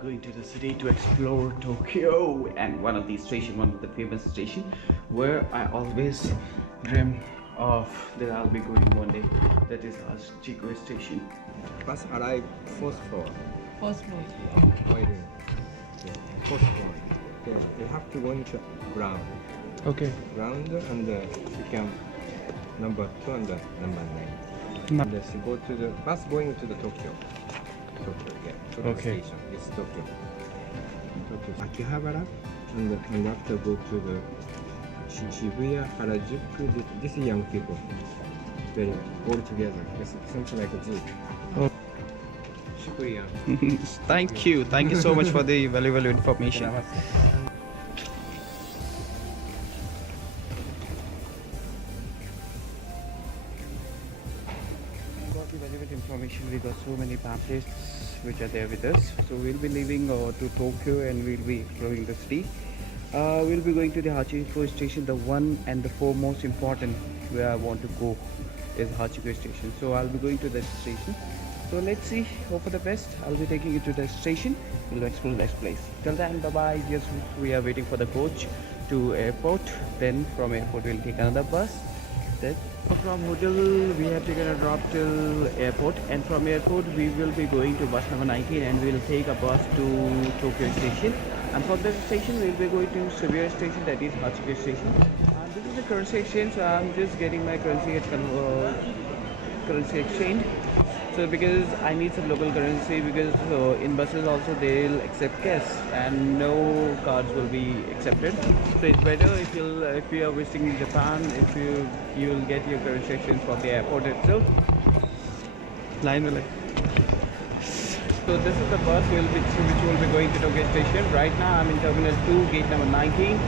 Going to the city to explore Tokyo, and one of the famous station where I always dream of that I'll be going one day. That is Hachiko station. Bus arrive first floor. First floor. How are you doing? Yeah, first floor. Yeah, you have to go into ground. Okay. Ground and you can number 2 and number 9. And you go to the bus going to the Tokyo. Tokyo, yeah. Tokyo Okay. Station. It's Tokyo. Tokyo. Akihabara and after go to the Shibuya, Harajuku. This is young people. Very all together. It's something like a zoo. Oh. Shibuya. Thank you so much for the valuable information. Got the valuable information. We got so many pamphlets which are there with us. So we'll be leaving to Tokyo and we'll be exploring the city. We'll be going to the Hachiko station. The one and the foremost important where I want to go is Hachiko station. So I'll be going to that station. So let's see, hope for the best. I'll be taking you to the station. We'll explore this place. Till then, bye bye. Yes, we are waiting for the coach to airport. Then from airport we'll take another bus. Then from hotel we have taken a drop till airport, and from airport we will be going to bus number 19 and we'll take a bus to Tokyo station. And from the station we'll be going to Shibuya station, that is Hachiko station. And this is the currency exchange, so I'm just getting my currency at currency exchange. So because I need some local currency, because in buses also they'll accept cash and no cards will be accepted. So it's better if you are visiting Japan, if you'll get your currency exchange from the airport itself. Line will. So this is the bus which will be going to Tokyo station. Right now I'm in terminal 2, gate number 19,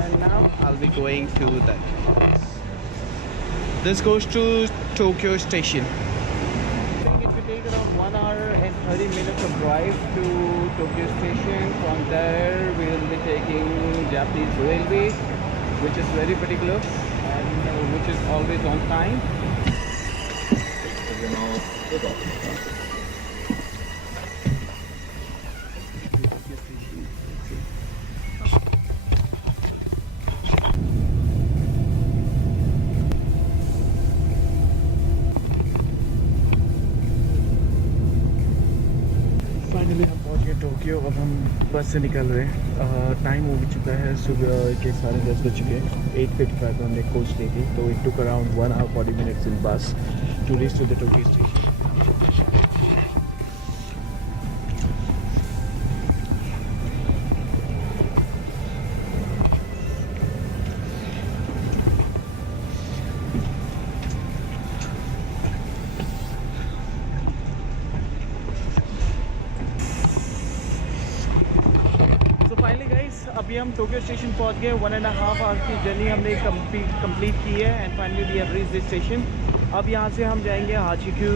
and now I'll be going to that bus. This goes to Tokyo station. Take around 1 hour and 30 minutes of drive to Tokyo station. From there we will be taking Japanese railway, which is very particular and which is always on time. Finally हम पहुंच गए Tokyo. अब हम बस से निकल रहे हैं. टाइम हो चुका है सुबह के 10:30 बज चुके हैं. 8:55 में हमने कोच ली थी, तो it took around 1 hour 40 minutes in bus to reach to the Tokyo station. अभी हम टोक्यो स्टेशन पहुंच गए. 1.5 hours की जर्नी हमने कंप्लीट की है and finally we have reached this station. अब यहाँ से हम जाएंगे हाचिको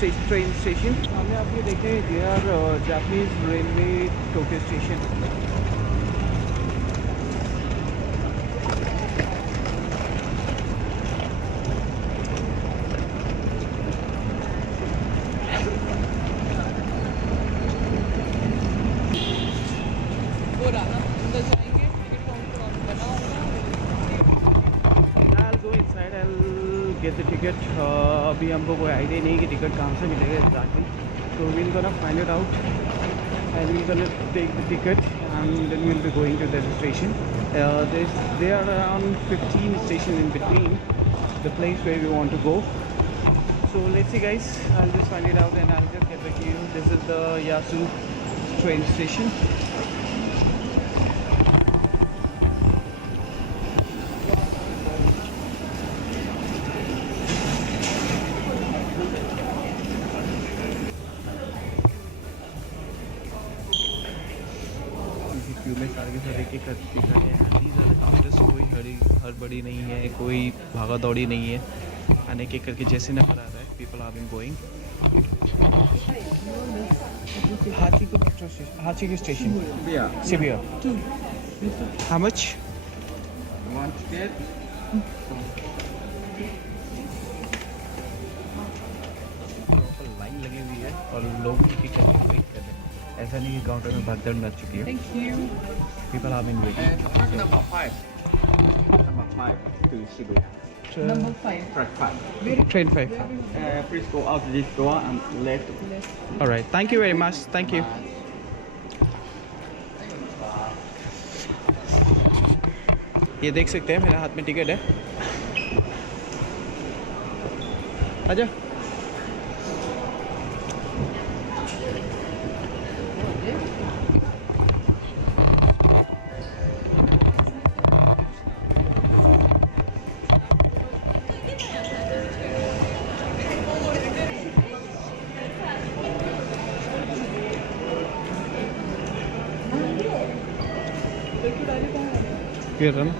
ट्रेन स्टेशन. हमने आपको देखे there Japanese railway Tokyo station. Get the ticket. अभी हमको कोई आइडिया नहीं कि टिकट कहाँ से मिलेगा exactly. So we're gonna find it out and we're gonna take the ticket and then we'll be going to the station. There are around 15 stations in between the place where we want to go. So let's see guys, I'll just find it out and I'll just get back to you. This is the Yasu train station. में सारे सारे के करती खड़े हैं. These are the counters. कोई हड़बड़ी नहीं है, कोई भागा दौड़ी नहीं है. आने के करके जैसे नंबर आ रहा है, people have been going. Hachiko station. Yeah. Shibuya. How much? 1 ticket. Line लगी हुई है और लोग टिकट वेट कर रहे हैं. ऐसा नहीं कि काउंटर में भगदड़ मच चुकी है. Thank you. People have been waiting. And track number 5. Number 5 to Shibuya. Number 5. Track 5. Train 5. Please go out this door and left. All right. Thank you very much. Thank you. ये देख सकते हैं मेरे हाथ में ticket है. आजा. ये रहा ना,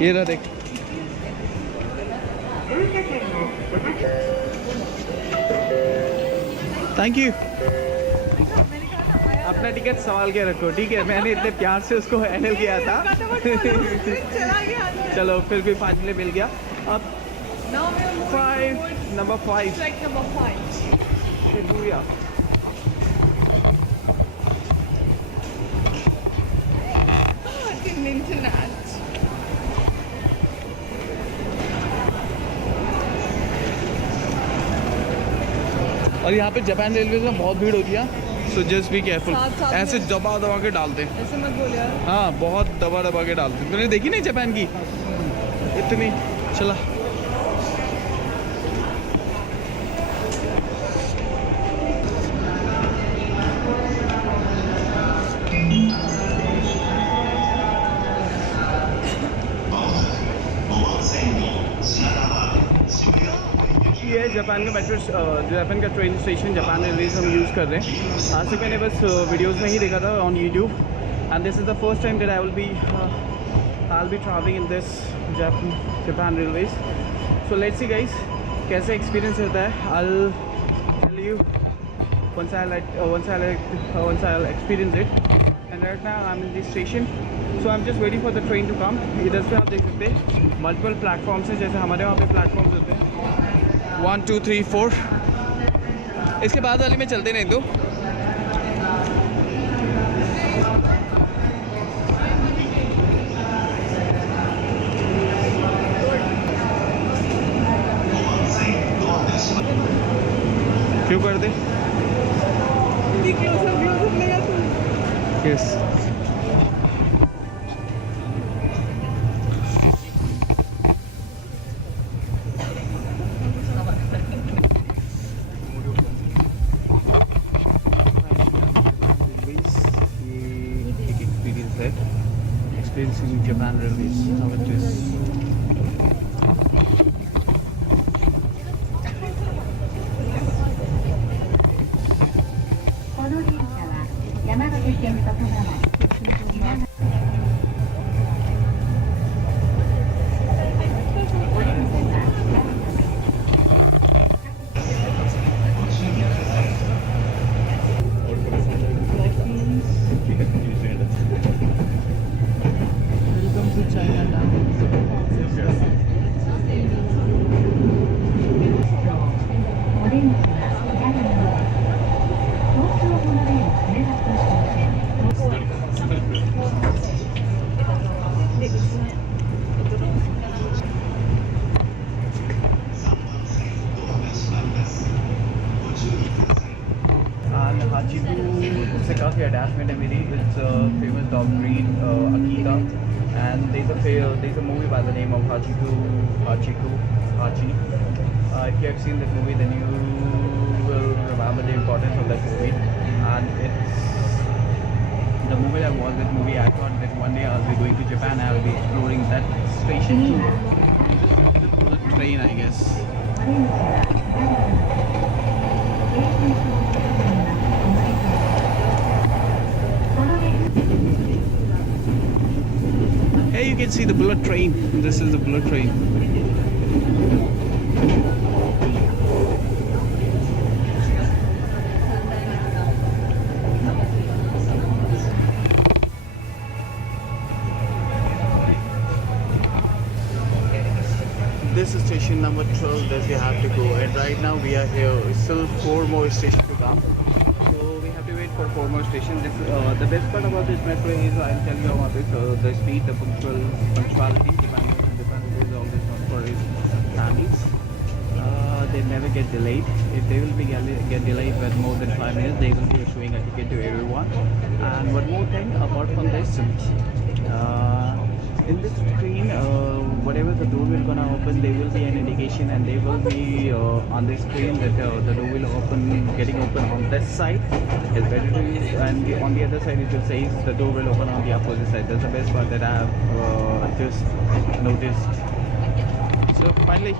ये रहा देख. Thank you. अपना टिकट संभाल के रखो, ठीक है? मैंने इतने प्यार से उसको हैंडल किया था. चलो फिर भी फाइनली मिल गया. अब Now we are moving towards number 5 track number 5. Shibuya. Fucking internet. और यहाँ पे जापान रेलवे में बहुत भीड़ होती है, सो जस्ट बी केयरफुल. साथ ऐसे में। दबा दबा के डालते हैं. ऐसे मत बोल यार. हाँ, बहुत दबा दबा के डालते हैं. मैंने देखी नहीं जापान की इतनी. चला. ये है जापान का मेट्रो, जापान का ट्रेन स्टेशन. जापान रेलवेज हम यूज़ कर रहे हैं. आज तक मैंने बस वीडियोस में ही देखा था on YouTube, and this is the first time that I will be travelling in this Japan railways. So let's see guys कैसे एक्सपीरियंस रहता है. I will tell you once I'll experience it. And right now I'm in this station, so I'm just waiting for the train to come. इधर से आप देख सकते हैं multiple platforms हैं, जैसे हमारे वहाँ पे प्लेटफॉर्म्स होते हैं 1 2 3 4. इसके बाद वाली में चलते नहीं तो. क्यों कर दे. Close up लेगा तू. Yes. Experiencing Japan Railways, how it is. この電車は山手線外側オレンジは左の東京モノレール羽田空港線 And Hachiko से काफ़ी attachment है मेरी. It's a famous dog breed, Akita, and there's a movie by the name of Hachi. If you have seen that movie, then you will remember the importance of that movie. And it's the moment I watched that movie, I thought that one day I'll be going to Japan. I'll be exploring that station too. The bullet train, I guess. オレンジは左の京浜東北線が止まりこの電車 Here you can see the bullet train. This is the bullet train. this is station number 12 that we have to go, and right now we are here. Still 4 more stations to come, so we have to wait for 4 more stations. The best part about this metro is, I'll tell you about it, the speed, the punctuality. Japan is always known for its timings. They never get delayed. If they will be get delayed with more than 5 minutes, they will be issuing a ticket to everyone. And one more thing, apart from this, in this screen, whatever the door will gonna open, there will be an indication, and they will be on the screen that the door will getting open on this side. It's better to use, and on the other side it will say the door will open on the opposite side. That's the best part that I have just noticed. So finally.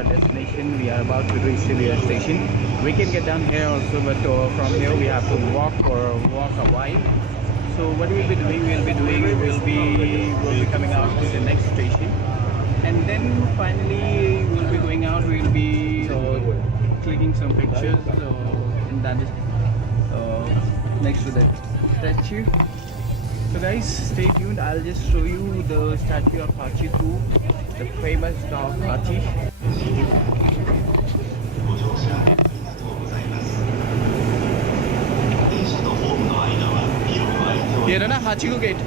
Destination, we are about to reach Shibuya Station. We can get down here also, but from here we have to walk a while. So what we'll be doing, we'll be coming out to the next station, and then finally we'll be going out. We'll be clicking some pictures, and that is next to that statue. So guys, stay tuned. I'll just show you the statue of Hachiko, the famous dog Hachi. Here na Hachiko gate.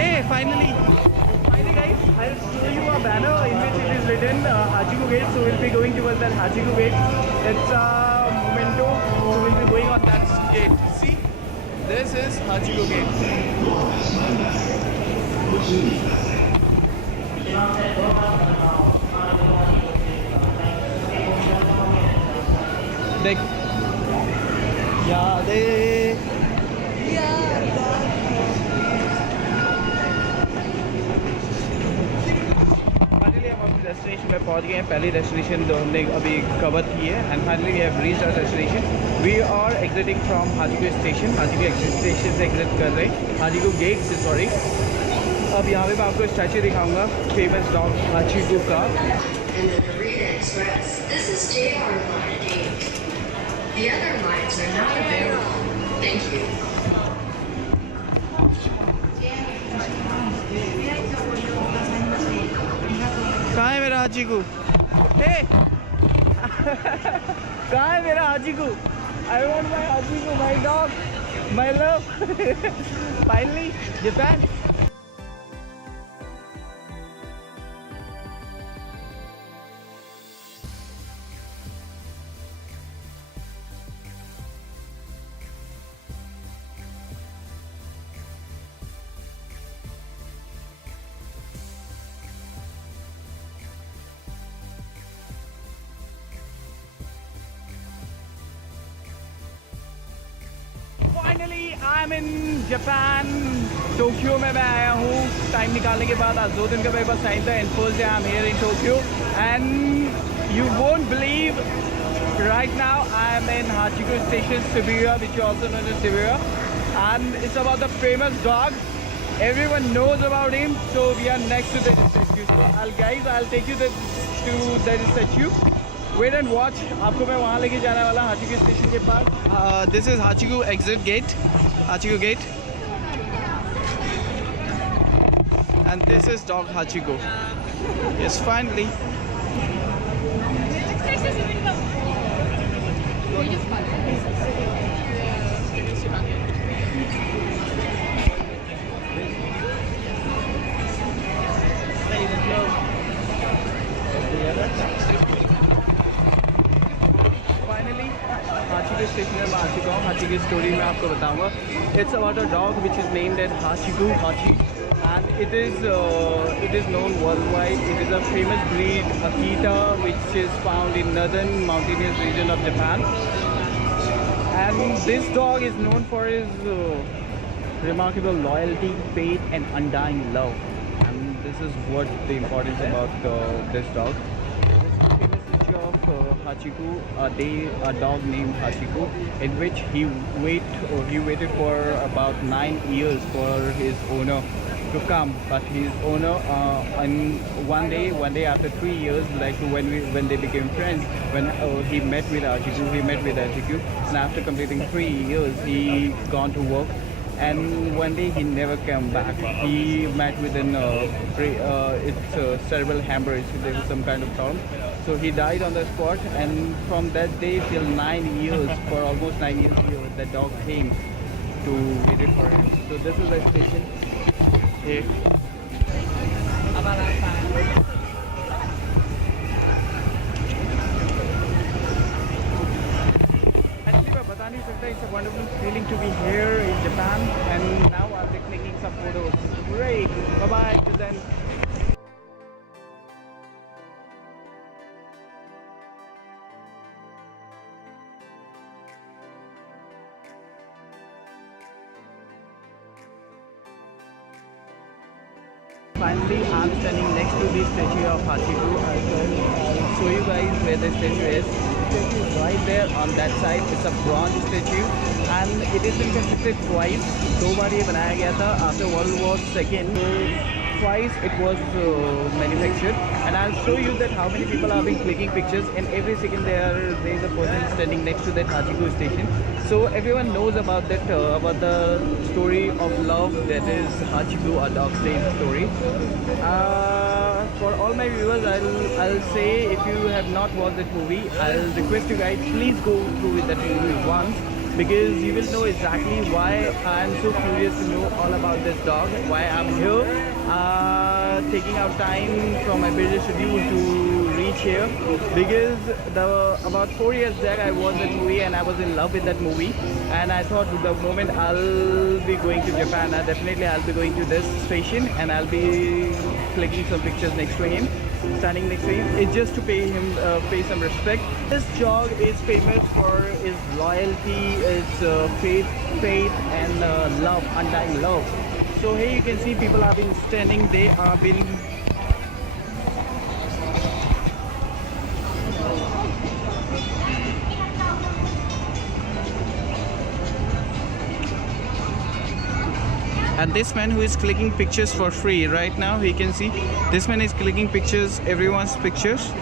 Hey, finally guys, I'll show you a banner in which it is written Hachiko gate. So we'll be going towards that Hachiko gate. It's a memento. So we'll be going on that gate. See, this is Hachiko gate. Deck. Yeah, they. Finally, हम अपनी destination पे पहुंच गए हैं. पहली destination जो हमने अभी cover की है, and finally we have reached our destination. We are exiting from Hachiko station. Hachiko station से exit कर रहे हैं. Hachiko gate से sorry. अब यहाँ पे मैं आपको स्टैचू दिखाऊंगा famous dog Hachiko का. And the Narita Express. This is JR Line 8. The other lines are not available. Thank you. कहाँ है मेरा हाचिको? Hey! कहाँ है मेरा हाचिको? I want my Hachiko, my dog, my love. Finally, Japan. Finally, I'm in Japan. Tokyo में मैं आया हूँ टाइम निकालने के बाद. आज 2 दिन का मेरे पास टाइम था, and first day I'm here in Tokyo, and you won't believe, right now I'm in Hachiko station, Shibuya, which is also known as Shibuya, and it's about the famous dog. Everyone knows about him, so we are next to the statue. So I'll take you to the statue. Wait and watch. आपको मैं वहाँ लेके जाने वाला Hachiko station के पास. This is Hachiko exit gate, Hachiko gate, and this is dog Hachiko. Yes, finally. Hachiko station में मैं आ चुका हूँ. Hachiko story मैं आपको बताऊँगा. It's about a dog which is named as Hachiko, Hachi, and it is known worldwide. It is a famous breed, Akita, which is found in northern mountainous region of Japan. And this dog is known for his remarkable loyalty, faith, and undying love. And this is what the importance about this dog. Of Hachiko, a dog named Hachiko, in which he waited for about 9 years for his owner to come, but his owner and one day after 3 years, like when they became friends, when he met with Hachiko, and after completing 3 years he gone to work, and one day he never came back. He met with an cerebral hemorrhage. There was some kind of problem, so he died on the spot. And from that day till 9 years, for almost 9 years, the dog came to wait for him. So this is the station here. It's a wonderful feeling to be here in Japan, and now I'll be clicking some photos. Great! Bye bye till then. Finally, I'm standing next to the statue of Hachiko. I'll show you guys where the statue is. The statue is right there on that side. It's a bronze statue, and it has been constructed twice. दो बार ये बनाया गया था after World War II. Twice it was manufactured, and I'll show you that how many people have been clicking pictures, and every second there is a person standing next to that Hachiko station. So everyone knows about that about the story of love, that is Hachiko, a dog slave story. For all my viewers, I'll say, if you have not watched that movie, I'll request you guys, please go through with that movie once, because you will know exactly why I'm so curious to know all about this dog, why I'm here, taking out time from my busy schedule to reach here, because about 4 years back I watched that movie and I was in love with that movie, and I thought the moment I'll be going to Japan, definitely I'll be going to this station and I'll be clicking some pictures next to him, standing next to him. It's just to pay some respect. This dog is famous for his loyalty, his faith and love, undying love. So here you can see people have been standing. They have been and this man who is clicking pictures for free right now, we can see this man is clicking pictures, everyone's pictures.